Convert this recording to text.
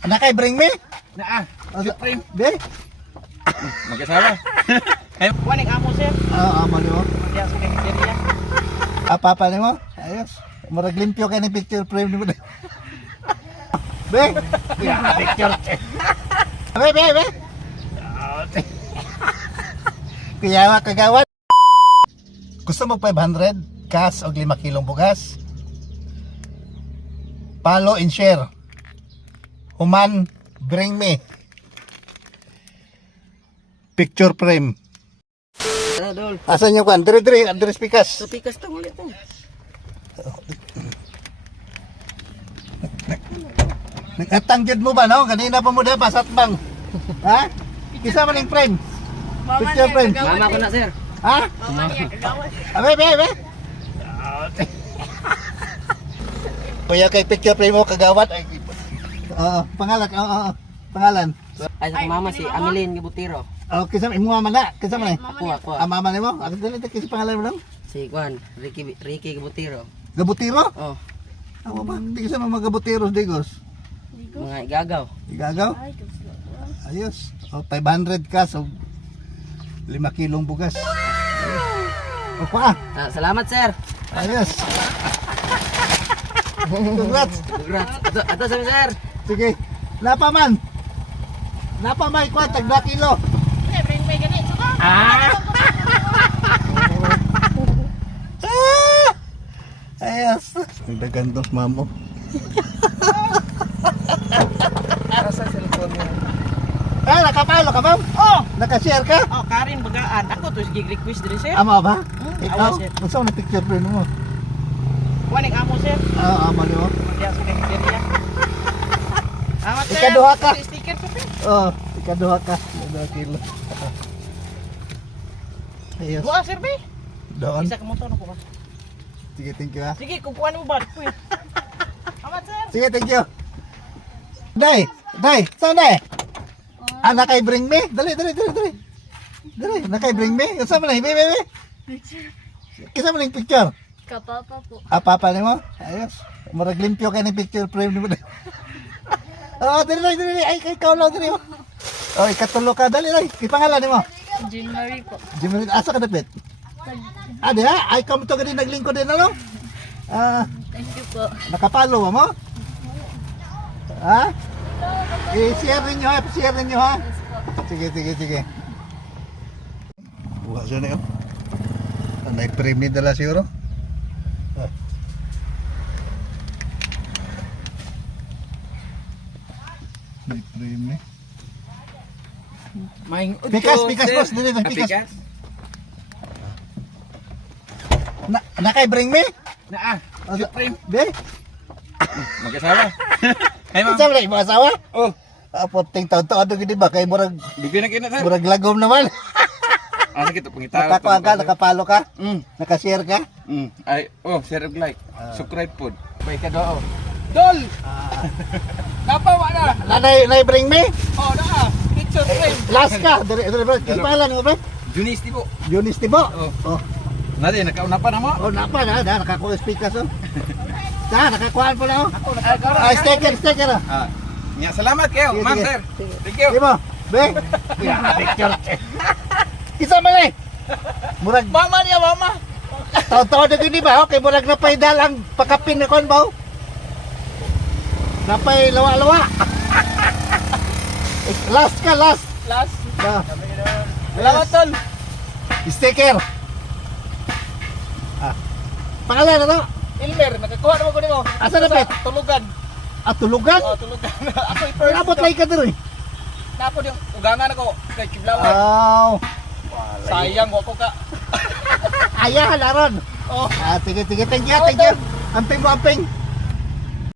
Nakay bring me? Naa. Supreme. Be? Magkasama. Kuaning amo sir. Amo mo. Diya sa cafeteria. Papa mo? Ayos. Murag limpyo kayo ng picture frame ni mo. Be? Picture. Be. Kaya kagawad. Gusto mo 500 cash o 5 kilong bugas? Follow and share. Human, bring me. Picture frame. Dol. Asan yung kan? Dire, pikas. Sa pikas to ulit to. Nagkatanggid mo ba, no? Kanina pa mo dahil pasatbang. Ha? Kisa man yung frame. Picture frame. Mama ko na sir. Ha? Mama niya, kagawad. Abe. Kuya kay picture frame mo, kagawad. Pangalan. Pangalan. Ay sa mama si Ameline Gibutiro. Kisa mo mama na. Kisa mo na. Ako. Mama ni mo? Ako dali, kisa pangalan mo lang? Si Juan, Ricky Gibutiro. Gabutiro? Oh, Ako ba? Hindi kasi mga gabutiros, digos. mga igagaw. Igagaw? Ay, gusto. Ayos. 500 ka, so 5 kilong bugas. O pa? Salamat sir. Ayos. Congrats. Congrats. Ato sa sir. Sige. Napa man? Napa may kwantag 2 kilo? Eh, bring me ganit. Suka. Ayos. Nagdagantos mamo. Asa cellphone mo? Nakapalo ka ma'am? Oh, Nakashare ka? oh Karin bagaan. Ako to sige request diri sir. Ama ba? Awa, Ikaw? sir. Gusto mo na picture print mo? Kuaning amo sir. Ama niyo. Diya sa cafeteria. Amat sir. Ikaduha ka. Sticker ko sir. Ikaduha ka. 2 kilo. Ayos. Buha sir be. Doon. Isa ka mo to ko ba? Sige, thank you ha. Sige, kukuha mo ba? Kuya. Amat sir. Sige, thank you. Day, saan day? Nakay bring me? Dali. Dali, nakay bring me? Kasama na, be. Kisa mo na yung picture? Kapapa po. Papa ni mo? Ayos. Murag limpyo kayo ng picture frame ni mo. Dali. Ay, ikaw lang, dali mo. Ikatulo ka, dali. Ipangalan ni mo? Jean Marie po. Jimmy, asa ka dapit? Di ha? Ay, kamo to din, naglingkod din, ano? Thank you po. Nakapalo ba mo? Ha? I-share ninyo ha, Sige. Buka siya na yun. Anay frame ni dala siguro. May frame ni. Maing Pikas, boss. Dili, pikas. Nakay bring me? Naa. Supreme. Be? Magkasama. Hey ma'am. Isa mo na yung mga asawa? Oh, Puting taon-taon gini ba? Kay murag bigyan na kina sir. lagom naman. Ano kita pangitara. Nakakuha ka, nakapalo ka, Mm. nakashare ka. Ay, share and like. Subscribe pod. Bay ka do. Dol. Napawa na. Nanay bring me? Oh, naa. Picture frame. Last ka. Dali, bro. Kasi pangalan mo, bro? Junis tipo. Yunis Tibo. Oh. Nadi nakauna pa na mo. Napa na. Nakakuha speakers, oh. Nakakuhaan po na, oh. Ako Sticker, oh. Nya salamat kayo, Sige, ma'am sige. sir. Thank you. Di mo? Be? Picture. Isa man eh. Murag, Mama niya, mama. taon-taon na gini ba? Okay, murag napay dalang pakapin na kon ba? Napay lawa-lawa. Last ka, last. Last. Salamat, tol. Sticker. Pangalan na to? Ilmer, nakakuha naman ko nimo. Asa na, Pet? Tulugan. Tulugan? Oh, tulugan. Ako first. Abot lang ka dito eh. Napo yung ugangan ako kay Kiblawan. Wow. Sayang ko ka. Ayaw, laron. Oh. Sige. Thank you. Amping mo, amping.